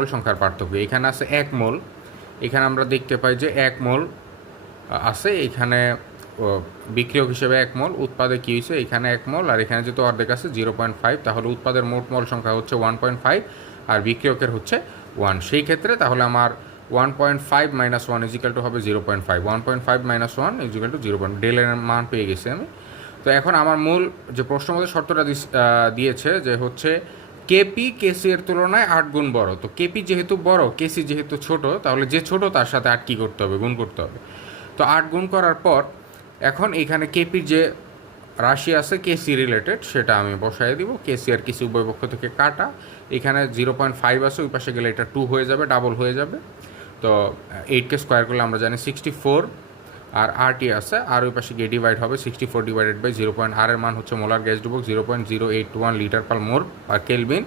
মোল সংখ্যার পার্থক্য। এখানে আছে 1 মোল, এখানে আমরা দেখতে পাই যে 1 মোল আছে, এখানে বিক্রিয়ক হিসেবে 1 মোল, উৎপাদে কী হয়েছে এখানে 1 মোল, আর এখানে যেহেতু অর্ধেক আছে 0.5, তাহলে উৎপাদের মোট মোল সংখ্যা হচ্ছে 1.5 আর বিক্রিয়কের হচ্ছে 1। সেই ক্ষেত্রে তাহলে আমার 1.5 - 1 = হবে 0.5, 1.5 - 1 = 0. ডেলের মান পেয়ে গেছি আমি। তো এখন আমার মূল যে প্রশ্ন মধ্যে শর্তটা দিয়েছে যে হচ্ছে কেপি কেসি এর তুলনায় 8 গুণ বড়। তো কেপি যেহেতু বড়, কেসি যেহেতু ছোট, তাহলে যে ছোট তার সাথে 8 কী করতে হবে, গুণ করতে হবে। তো 8 গুণ করার পর এখন এখানে কেপির যে রাশি আছে কেসি রিলেটেড সেটা আমি বসাই দিব। কেসি আর কিছু উভয়পক্ষ থেকে কাটা, এখানে 0.5 আছে, ওই পাশে গেলে এটা 2 হয়ে যাবে, ডাবল হয়ে যাবে। তো 8কে স্কোয়ার করলে আমরা জানি 64, আর আরটি আছে, আর ওই পাশে গিয়ে ডিভাইড হবে 64 / 0. আর এর মান হচ্ছে মোলার গ্যাস ডুবক 0.0821 লিটার পার মোল পার কেলভিন।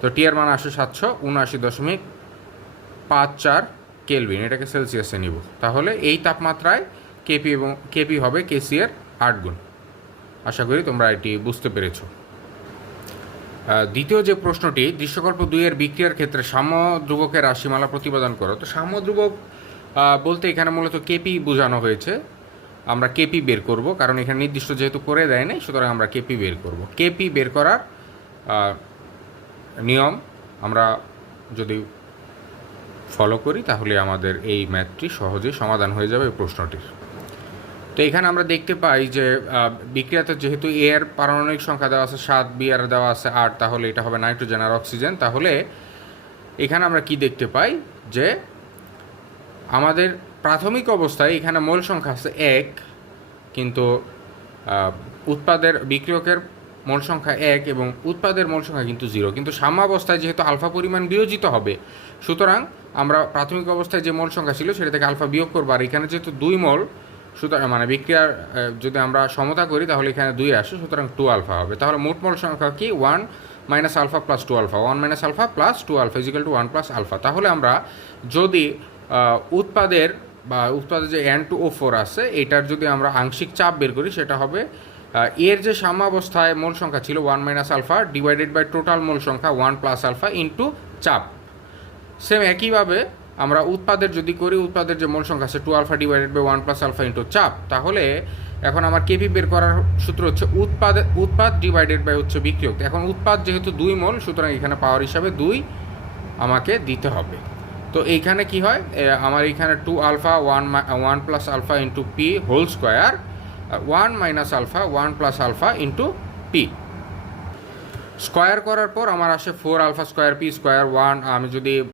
তো টি এর মান আসে 779.54 কেলভিন, এটাকে সেলসিয়াসে নিব। তাহলে এই তাপমাত্রায় কেপি হবে কেসি এর 8 গুণ। আশা করি তোমরা এটি বুঝতে পেরেছো। দ্বিতীয় যে প্রশ্নটি, দৃশ্যকল্প 2 এর বিক্রিয়ার ক্ষেত্রে সাম্য ধ্রুবকের রাশিমালা প্রতিপাদন করো। তো সাম্য ধ্রুবক বলতে এখানে মূলত কেপি বোঝানো হয়েছে। আমরা কেপি বের করব, কারণ এখানে নির্দিষ্ট যেহেতু করে দেয় নাই, সুতরাং আমরা কেপি বের করব। কেপি বের করার নিয়ম আমরা যদি ফলো করি তাহলে আমাদের এই ম্যাথটি সহজেই সমাধান হয়ে যাবে এই প্রশ্নটির। তো এখানে আমরা দেখতে পাই যে বিক্রিয়াতে যেহেতু এ এর পারমাণবিক সংখ্যা দেওয়া আছে 7, বি এর দেওয়া আছে 8, তাহলে এটা হবে নাইট্রোজেন আর অক্সিজেন। তাহলে এখানে আমরা কি দেখতে পাই যে আমাদের প্রাথমিক অবস্থায় এখানে মোল সংখ্যা আছে 1, কিন্তু বিক্রিয়কের মোল সংখ্যা 1 এবং উৎপাদের মোল সংখ্যা কিন্তু 0। কিন্তু সাম্যাবস্থায় যেহেতু আলফা পরিমাণ বিয়োজিত হবে, সুতরাং আমরা প্রাথমিক অবস্থায় যে মোল সংখ্যা ছিল সেটা থেকে আলফা বিয়োগ করবো, আর এখানে যেহেতু 2 মোল, সুতরাং মানে বিক্রিয়ার যদি আমরা সমতা করি তাহলে এখানে 2 আসে, সুতরাং 2 আলফা হবে। তাহলে মোট মোল সংখ্যা কি 1 - alpha + 2 alpha, 1 - alpha + 2 alpha = 1 + alpha. তাহলে আমরা যদি উৎপাদের যে N2O4 আছে এটার যদি আমরা আংশিক চাপ বের করি, সেটা হবে এর যে সাম্যাবস্থায় মোল সংখ্যা ছিল 1 - আলফা / টোটাল মোল সংখ্যা 1 + আলফা ইন্টু চাপ। সেম একইভাবে আমরা উৎপাদের যদি করি, উৎপাদের যে মোল সংখ্যা আছে 2 আলফা / 1 + আলফা ইন্টু চাপ। তাহলে এখন আমার কেপি বের করার সূত্র হচ্ছে উৎপাদ / হচ্ছে বিক্রিয়ক। এখন উৎপাদ যেহেতু 2 মোল, সুতরাং এখানে পাওয়ার হিসাবে 2 আমাকে দিতে হবে। তো এইখানে কি হয়, আমার এইখানে 2 alpha 1 + alpha into P whole square, 1 - alpha 1 + alpha into P square করার পর আমার আসে 4 আলফা স্কোয়ার পি স্কোয়ার 1। আমি যদি